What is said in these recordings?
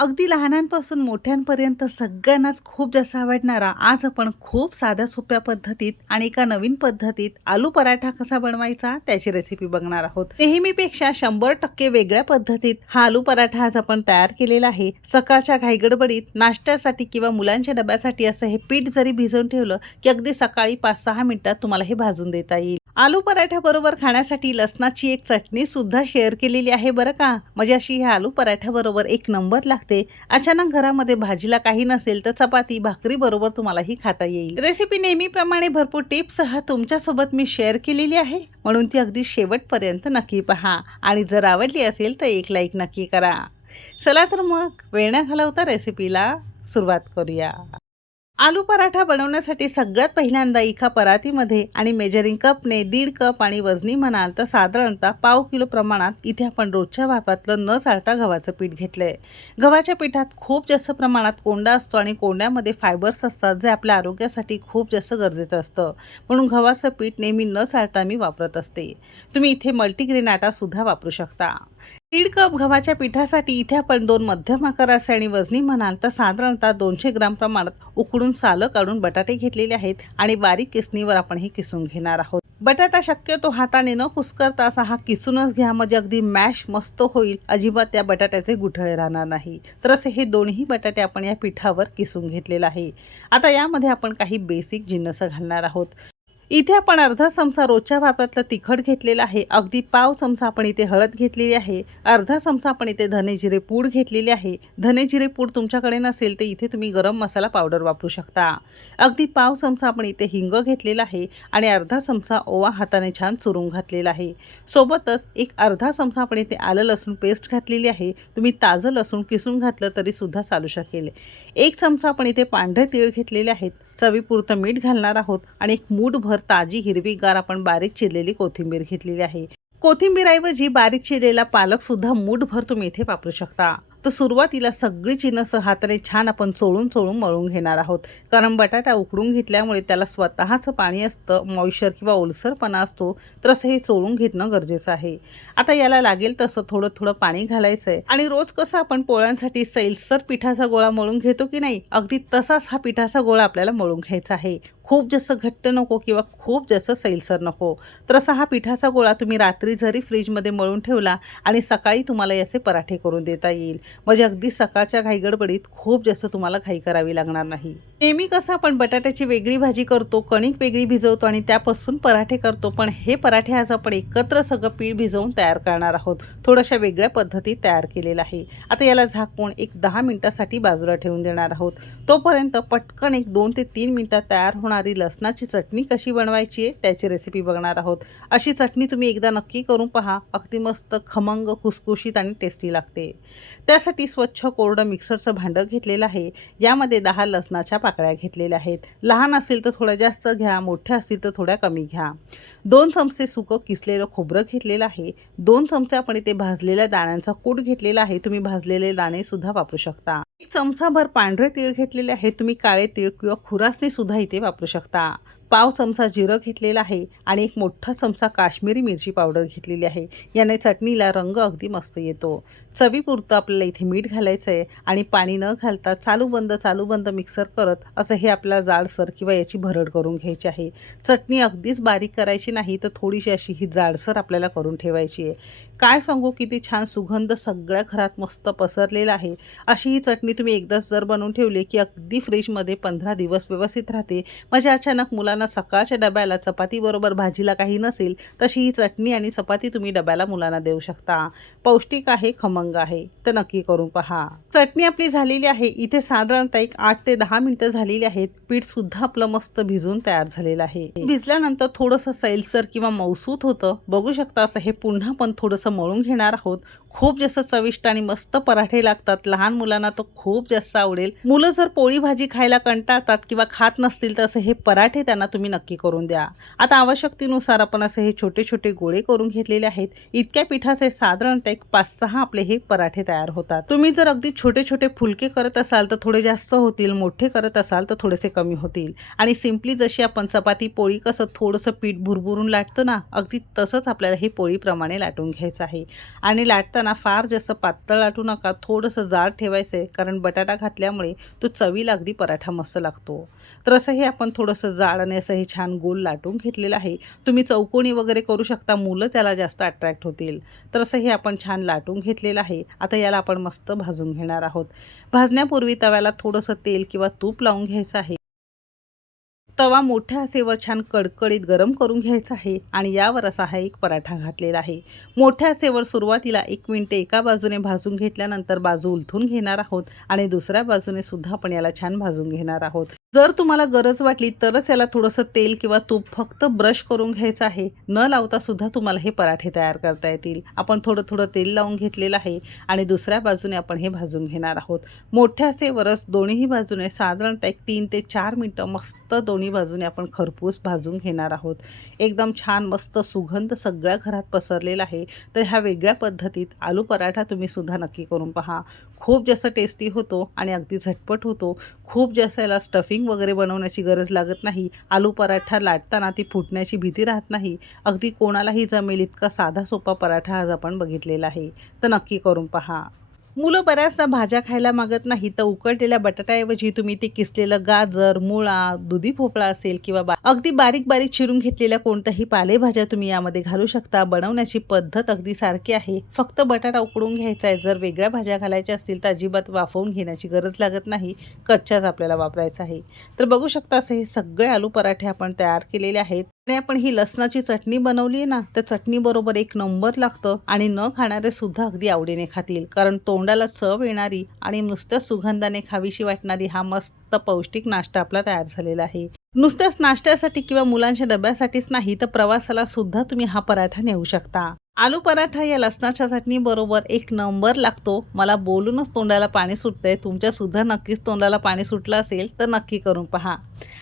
अगदी लहानांपासून मोठ्यांपर्यंत सगळ्यांनाच खूप जास्त आवडणारा आज आपण खूप साध्या सोप्या पद्धतीत आणि एका नवीन पद्धतीत आलू पराठा कसा बनवायचा त्याची रेसिपी बघणार आहोत. नेहमीपेक्षा शंभर टक्के वेगळ्या पद्धतीत हा आलू पराठा आज आपण तयार केलेला आहे. सकाळच्या घाईगडबडीत नाश्त्यासाठी किंवा मुलांच्या डब्यासाठी असं हे पीठ जरी भिजवून ठेवलं की अगदी सकाळी पाच सहा मिनिटात तुम्हाला हे भाजून देता येईल. आलू पराठ्याबरोबर खाण्यासाठी लसणाची एक चटणी सुद्धा शेअर केलेली आहे बरं का? म्हणजे अशी ह्या आलू पराठ्याबरोबर एक नंबर लागते. अचानक घरामध्ये भाजीला काही नसेल तर चपाती भाकरी बरोबर तुम्हाला ही खाता येईल. रेसिपी नेहमीप्रमाणे भरपूर टिप्ससह तुमच्यासोबत मी शेअर केलेली आहे. म्हणून ती अगदी शेवटपर्यंत नक्की पहा. आणि जर आवडली असेल तर एक लाईक नक्की करा. चला तर मग वेळ न घालवता रेसिपीला सुरुवात करूया. आलू पराठा बनवण्यासाठी सगळ्यात पहिल्यांदा एका परातीमध्ये आणि मेजरिंग कपने दीड कप आणि वजनी म्हणाल तर साधारणतः पाव किलो प्रमाणात इथे आपण रोजच्या वापरातलं न साळता गव्हाचं पीठ घेतलं आहे गव्हाच्या पिठात खूप जास्त प्रमाणात कोंडा असतो आणि कोंड्यामध्ये फायबर्स असतात जे आपल्या आरोग्यासाठी खूप जास्त गरजेचं असतं. म्हणून गव्हाचं पीठ नेहमी न साळता मी वापरत असते. तुम्ही इथे मल्टीग्रेन आटासुद्धा वापरू शकता. दीड कप गव्हाच्या पिठासाठी इथे आपण दोन मध्यम आकाराचे आणि वजनी म्हणाल तर साधारणतः दोनशे ग्राम प्रमाणात उकडून सालं काढून बटाटे घेतलेले आहेत आणि बारीक किसणीवर आपण हे किसून घेणार आहोत. बटाटा शक्यतो हाताने न कुसकरता असा हा किसूनच घ्या म्हणजे अगदी मॅश मस्त होईल. अजिबात त्या बटाट्याचे गुठळे राहणार नाही. तर असे हे दोन्ही बटाटे आपण या पिठावर किसून घेतलेलं आहे. आता यामध्ये आपण काही बेसिक जिन्नस घालणार आहोत. इथे आपण अर्धा चमचा रोजच्या वापरातला तिखट घेतलेला आहे. अगदी पाव चमचा आपण इथे हळद घेतलेली आहे. अर्धा चमचा आपण इथे धने जिरे पूड घेतलेली आहे. धने जिरे पूड तुमच्याकडे नसेल तर इथे तुम्ही गरम मसाला पावडर वापरू शकता. अगदी पाव चमचा आपण इथे हिंग घेतलेला आहे आणि अर्धा चमचा ओवा हाताने छान चुरून घातलेला आहे. सोबतच एक अर्धा चमचा आपण इथे आलं लसूण पेस्ट घातलेली आहे. तुम्ही ताजं लसूण किसून घातलं तरीसुद्धा चालू शकेल. एक चमचा आपण इथे पांढरे तीळ घेतलेले आहेत. चवीपुरतं मीठ घालणार आहोत आणि एक मूठभर ताजी हिरवीगार आपण बारीक चिरलेली कोथिंबीर घेतलेली आहे. कोथिंबीरऐवजी बारीक चिरलेला पालक सुद्धा मूठभर तुम्ही इथे वापरू शकता. तर सुरुवातीला सगळी चिनस हाताने छान आपण चोळून चोळून मळून घेणार आहोत. कारण बटाटा उकडून घेतल्यामुळे त्याला स्वतःचं पाणी असतं मॉइश्चर किंवा ओलसरपणा असतो तर असं हे चोळून घेणं गरजेचं आहे. आता याला लागेल तसं थोडं थोडं पाणी घालायचं आहे आणि रोज कसं आपण पोळ्यांसाठी सैलसर पिठाचा गोळा मळून घेतो की नाही अगदी तसाच हा पिठाचा गोळा आपल्याला मळून घ्यायचा आहे. खूप जास्त घट्ट नको किंवा खूप जास्त सैलसर नको. तर असा हा पिठाचा गोळा तुम्ही रात्री जरी फ्रीजमध्ये मळून ठेवला आणि सकाळी तुम्हाला याचे पराठे करून देता येईल. म्हणजे अगदी सकाळच्या घाईगडबडीत खूप जास्त तुम्हाला घाई करावी लागणार नाही. नेहमी कसं आपण बटाट्याची वेगळी भाजी करतो कणिक वेगळी भिजवतो आणि त्यापासून पराठे करतो पण हे पराठे आज आपण एकत्र सगळं पीठ भिजवून तयार करणार आहोत. थोड्याशा वेगळ्या पद्धतीत तयार केलेलं आहे. आता याला झाकून एक दहा मिनिटासाठी बाजूला ठेवून देणार आहोत. तोपर्यंत पटकन एक दोन ते तीन मिनिटात तयार होणार लसणाची चटणी कशी बनवायची आहे त्याची रेसिपी बघणार आहोत. अशी चटणी तुम्ही एकदा नक्की करून पहा. अगदी मस्त खमंग खुसखुशीत आणि टेस्टी लागते. त्यासाठी स्वच्छ कोरडं मिक्सरचं भांडं घेतलेलं आहे. यामध्ये दहा लसणाच्या पाकळ्या घेतलेल्या आहेत. लहान असेल तर थोड्या जास्त घ्या मोठ्या असतील तर थोड्या कमी घ्या. दोन चमचे सुकं किसलेलं खोबरं घेतलेलं आहे. दोन चमचे आपण इथे भाजलेल्या दाण्यांचा कूट घेतलेला आहे. तुम्ही भाजलेले दाणे सुद्धा वापरू शकता. एक चमचाभर पांढरे तीळ घेतलेले आहे. तुम्ही काळे तीळ किंवा खुरासणी सुद्धा इथे वापरू शकता. पाव चमचा जिरं घेतलेला आहे आणि एक मोठा चमचा काश्मीरी मिरची पावडर घेतलेली आहे. याने चटणीला रंग अगदी मस्त येतो. चवीपुरतं आपल्याला इथे मीठ घालायचं आहे आणि पाणी न घालता चालू बंद चालू बंद मिक्सर करत असं हे आपला जाडसर किंवा याची भरड करून घ्यायची आहे. चटणी अगदीच बारीक करायची नाही तर थोडीशी अशी ही जाडसर आपल्याला करून ठेवायची आहे. काय सांगू किती छान सुगंध सगळ्या घरात मस्त पसरलेला आहे. अशी ही चटणी तुम्ही एकदाच जर बनवून ठेवली की अगदी फ्रीजमध्ये पंधरा दिवस व्यवस्थित राहते. म्हणजे अचानक मुलांना सकाळच्या डब्याला चपातीबरोबर भाजीला काही नसेल तशी ही चटणी आणि चपाती तुम्ही डब्याला मुलांना देऊ शकता. पौष्टिक आहे खमंग आहे. तर नक्की करून पहा. चटणी आपली झालेली आहे. इथे साधारणतः एक आठ ते दहा मिनिटं झालेली आहेत. पीठ सुद्धा आपलं मस्त भिजून तयार झालेलं आहे. भिजल्यानंतर थोडंसं सैलसर किंवा मौसूत होतं. बघू शकता असं हे पुन्हा पण थोडंसं मळून घेणार आहोत. खूप जास्त चविष्ट आणि मस्त पराठे लागतात. लहान मुलांना तर खूप जास्त आवडेल. मुलं जर पोळी भाजी खायला कंटाळतात किंवा खात नसतील तर असे हे पराठे त्यांना तुम्ही नक्की करून द्या. आता आवश्यकतेनुसार आपण असे हे छोटे छोटे गोळे करून घेतलेले आहेत. इतक्या पिठाचे साधारणतः एक पाच सहा आपले हे पराठे तयार होतात. तुम्ही जर अगदी छोटे छोटे फुलके करत असाल तर थोडे जास्त होतील मोठे करत असाल तर थोडेसे कमी होतील. आणि सिम्पली जशी आपण चपाती पोळी कसं थोडंसं पीठ भुरभुरून लाटतो ना अगदी तसंच आपल्याला हे पोळीप्रमाणे लाटून घ्यायचं आहे. आणि लाटता लाटताना फार जास्त पातळ लाटू नका थोडंसं जाड ठेवायचं आहे कारण बटाटा घातल्यामुळे तो चवीला अगदी पराठा मस्त लागतो. तर असं हे आपण थोडंसं जाड आणि असं हे छान गोल लाटून घेतलेलं आहे. तुम्ही चौकोणी वगैरे करू शकता मुलं त्याला जास्त अट्रॅक्ट होतील. तर असं हे आपण छान लाटून घेतलेलं आहे. आता याला आपण मस्त भाजून घेणार आहोत. भाजण्यापूर्वी तव्याला थोडंसं तेल किंवा तूप लावून घ्यायचं आहे. तवा मोठ्या असेवर छान कडकडीत गरम करून घ्यायचा आहे आणि यावर असा हा एक पराठा घातलेला आहे. मोठ्या असेवर सुरुवातीला एक मिनटं एका बाजूने भाजून घेतल्यानंतर बाजू उलथून घेणार आहोत आणि दुसऱ्या बाजूने सुद्धा आपण याला छान भाजून घेणार आहोत. जर तुम्हाला गरज वाटली तरच याला थोडंसं तेल किंवा तूप फक्त ब्रश करून घ्यायचं आहे न लावता सुद्धा तुम्हाला हे पराठे तयार करता येतील. आपण थोडं थोडं तेल लावून घेतलेलं आहे आणि दुसऱ्या बाजूने आपण हे भाजून घेणार आहोत. मोठ्या वरस दोन्हीही बाजूने साधारणतः एक तीन ते चार मिनटं मस्त दोन्ही बाजूने आपण खरपूस भाजून घेणार आहोत. एकदम छान मस्त सुगंध सगळ्या घरात पसरलेला आहे. तर ह्या वेगळ्या पद्धतीत आलू पराठा तुम्ही सुद्धा नक्की करून पहा. खूप जास्त टेस्टी होतो आणि अगदी झटपट होतो. खूप जास्त याला स्टफिंग वगैरे बनवण्याची गरज लागत नाही. आलू पराठा लाटताना ती फुटण्याची भीती राहत नाही. अगदी कोणालाही जमेल इतका साधा सोपा पराठा आज आपण बघितलेला आहे. तर नक्की करून पहा. मुलं बऱ्याचदा भाज्या खायला मागत नाही. तर उकळलेल्या बटाट्याऐवजी तुम्ही ते किसलेलं गाजर मुळा दुधी भोपळा असेल किंवा बा अगदी बारीक बारीक चिरून घेतलेल्या कोणत्याही पालेभाज्या तुम्ही यामध्ये घालू शकता. बनवण्याची पद्धत अगदी सारखी आहे. फक्त बटाटा उकडून घ्यायचा आहे. जर वेगळ्या भाज्या घालायच्या असतील तर अजिबात वाफवून घेण्याची गरज लागत नाही. कच्च्याच आपल्याला वापरायचा आहे. तर बघू शकता असे हे सगळे आलू पराठे आपण तयार केलेले आहेत. आणि आपण ही लसणाची चटणी बनवली आहे ना त्या चटणीबरोबर एक नंबर लागतं आणि न खाणारे सुद्धा अगदी आवडीने खातील. कारण तो तोंडाला चव येणारी आणि नुसत्याच सुगंधाने खावीशी वाटणारी हा मस्त पौष्टिक नाश्ता आपला तयार झालेला आहे. नुसत्याच नाश्त्यासाठी किंवा मुलांच्या डब्यासाठीच नाही तर प्रवासाला सुद्धा तुम्ही हा पराठा नेऊ शकता. आलू पराठा या लसणाच्या चटणी बरोबर एक नंबर लागतो. मला बोलूनच तोंडाला पाणी सुटतंय. तुमच्या सुद्धा नक्कीच तोंडाला पाणी सुटलं असेल तर नक्की करून पहा.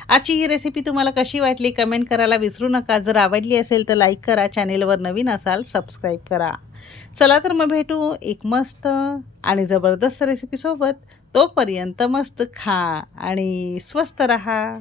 आजची ही रेसिपी तुम्हाला कशी वाटली कमेंट करायला विसरू नका. जर आवडली असेल तर लाईक करा. चॅनेलवर नवीन असाल सबस्क्राईब करा. चला तर मग भेटू एक मस्त आणि जबरदस्त रेसिपीसोबत तोपर्यंत मस्त खा आणि स्वस्त रहा.